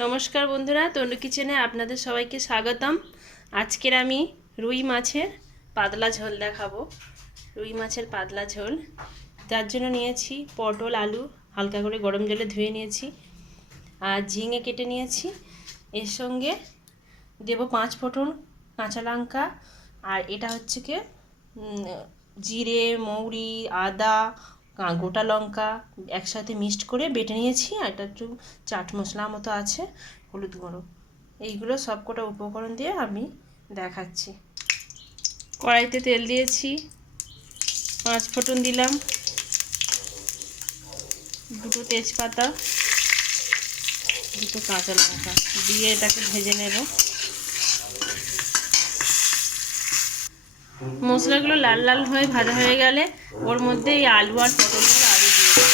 নমস্কার বন্ধুরা, তনু কিচেনে আপনাদের সবাইকে স্বাগতম। আজকের আমি রুই মাছের পাতলা ঝোল দেখাবো। রুই মাছের পাতলা ঝোল, তার জন্য নিয়েছি পটল আলু হালকা করে গরম জলে ধুয়ে নিয়েছি, আর ঝিঙে কেটে নিয়েছি। এর সঙ্গে দেব 5 ফোঁটন কাঁচা লঙ্কা, আর এটা হচ্ছে কি জিরে মৌরি আদা গোটা লঙ্কা একসাথে মিক্সড করে বেটে নিয়েছি। আর এটা একটু চাট মশলা মতো আছে, হলুদ গুঁড়ো, এইগুলো সব কটা উপকরণ দিয়ে আমি দেখাচ্ছি। কড়াইতে তেল দিয়েছি, 5 ফোঁটন দিলাম, 2 তেজপাতা, 2 কাঁচা লঙ্কা দিয়ে এটাকে ভেজে নেব। মশলাগুলো লাল লাল হয়ে ভাজা হয়ে গেলে ওর মধ্যে এই আলু আর পটলগুলো আগে দিয়ে দেবো।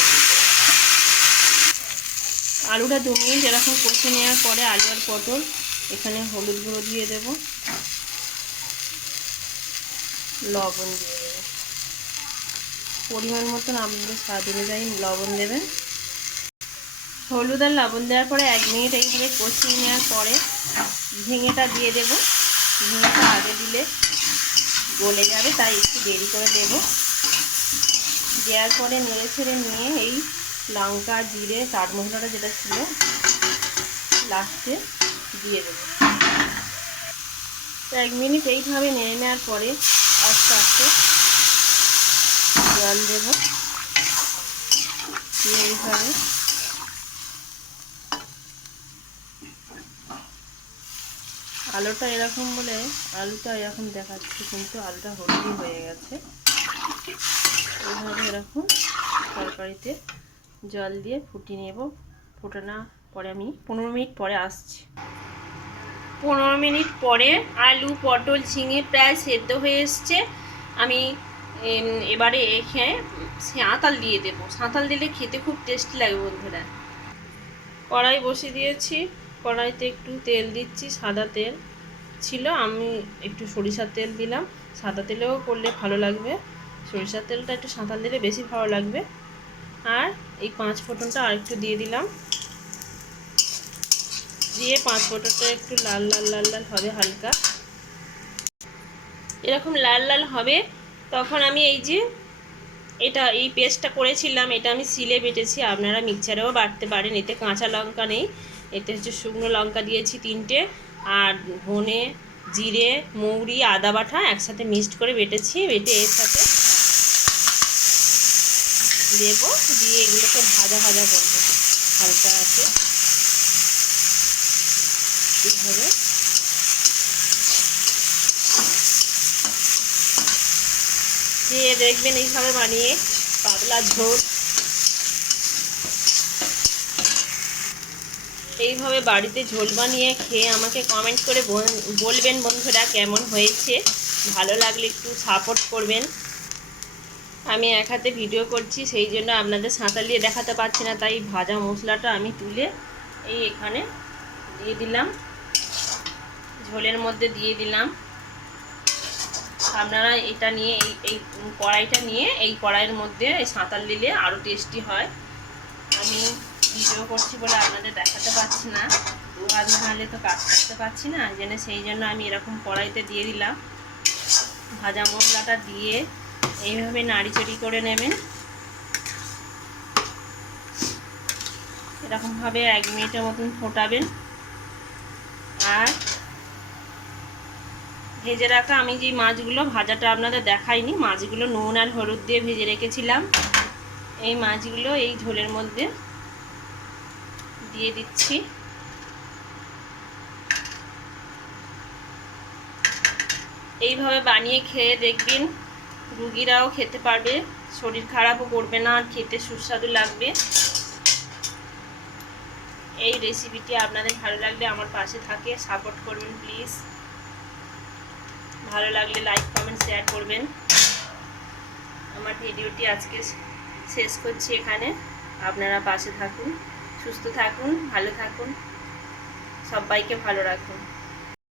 আলুটা 2 মিনিট এরকম কষে নেওয়ার পরে আলু আর পটল, এখানে হলুদ গুঁড়ো দিয়ে দেব, লবণ দিয়ে দেবো, পরিমাণ মতন আপনাদের স্বাদ অনুযায়ী লবণ দেবেন। হলুদ আর লবণ দেওয়ার পরে 1 মিনিট এইভাবে কষিয়ে নেওয়ার পরে ঝিঙেটা দিয়ে দেব। ঝিঙেটা আগে দিলে গলে যাবে, তাই একটু দেরি করে দেব। দেওয়ার পরে নেড়ে ছেড়ে নিয়ে এই লঙ্কা জিরে চাট মশলাটা যেটা ছিল লাস্টে দিয়ে দেবো। 1 মিনিট এইভাবে নেড়ে নেওয়ার পরে আস্তে আস্তে জল দেব, দিয়ে এইভাবে আলুটা এরকম বলে আলুটা এরকম দেখাচ্ছি, কিন্তু আলুটা হলুদই হয়ে গেছে। এইভাবে এরকম তরকারিতে জল দিয়ে ফুটিয়ে নেব। ফোটানো পরে আমি 15 মিনিট পরে আসছি। 15 মিনিট পরে আলু পটল ঝিঙে প্রায় সেদ্ধ হয়ে এসছে। আমি এবারে এখানে সাঁতাল দিয়ে দেবো। সাঁতাল দিলে খেতে খুব টেস্টি লাগে বন্ধুরা। কড়াই বসিয়ে দিয়েছি, কড়াইতে একটু তেল দিচ্ছি, সাদা তেল ছিল, আমি একটু সরিষার তেল দিলাম। সাদা তেলেও করলে ভালো লাগবে, সরিষার তেলটা একটু সাঁতাল দিলে বেশি ভালো লাগবে। আর এই 5 ফোঁটনটা আর একটু দিয়ে দিলাম, দিয়ে 5 ফোঁটনটা একটু লাল লাল লাল লাল হবে, হালকা এরকম লাল লাল হবে। তখন আমি এই পেস্টটা করেছিলাম, এটা আমি শিলে বেটেছি, আপনারা মিক্সারেও বাটতে পারেন। এতে কাঁচা লঙ্কা নেই, এতে হচ্ছে শুকনো লঙ্কা দিয়েছি 3টে, আর ধনে জিরে মৌরি আদা বাটা একসাথে মিক্সড করে বেটেছি। বেটে এর সাথে দেব, দিয়ে এগুলোকে ভাজা ভাজা করবো হালকা আছে এইভাবে। দিয়ে দেখবেন এইভাবে বানিয়ে পাতলা ঝোল এইভাবে বাড়িতে ঝোল বানিয়ে খেয়ে আমাকে কমেন্ট করে বলবেন বন্ধুরা কেমন হয়েছে। ভালো লাগলে একটু সাপোর্ট করবেন। আমি এক হাতে ভিডিও করছি, সেই জন্য আপনাদের সাঁতালিয়ে দেখাতে পারছি না, তাই ভাজা মশলাটা আমি তুলে এই এখানে দিয়ে দিলাম, ঝোলের মধ্যে দিয়ে দিলাম। আপনারা এটা নিয়ে এই কড়াইটা নিয়ে এই কড়াইয়ের মধ্যে এই সাঁতাল দিলে আরও টেস্টি হয়। আমি ভিডিও করছি বলে আপনাদের দেখাতে পারছি না, 2 হাত নাহলে তো কাজ করতে পারছি না, সেই জন্য আমি এরকম কড়াইতে দিয়ে দিলাম। ভাজা মশলাটা দিয়ে এইভাবে নাড়িচাড়ি করে নেবেন, এরকমভাবে 1 মিনিটের মতন ফোটাবেন। আর ভেজে রাখা আমি যে মাছগুলো ভাজাটা আপনাদের দেখাইনি, মাছগুলো নুন আর হলুদ দিয়ে ভেজে রেখেছিলাম, এই মাছগুলো এই ঝোলের মধ্যে দিয়ে দিচ্ছি। এইভাবে বানিয়ে খেয়ে দেখবেন, রুগীরাও খেতে পারবে, শরীর খারাপও করবে না, আর খেতে সুস্বাদু লাগবে। এই রেসিপিটি আপনাদের ভালো লাগলে আমার পাশে থাকে সাপোর্ট করবেন প্লিজ। ভালো লাগলে লাইক কমেন্ট শেয়ার করবেন। আমার ভিডিওটি আজকে শেষ করছি এখানে। আপনারা পাশে থাকুন, সুস্থ থাকুন, ভালো থাকুন, সবাইকে ভালো রাখুন।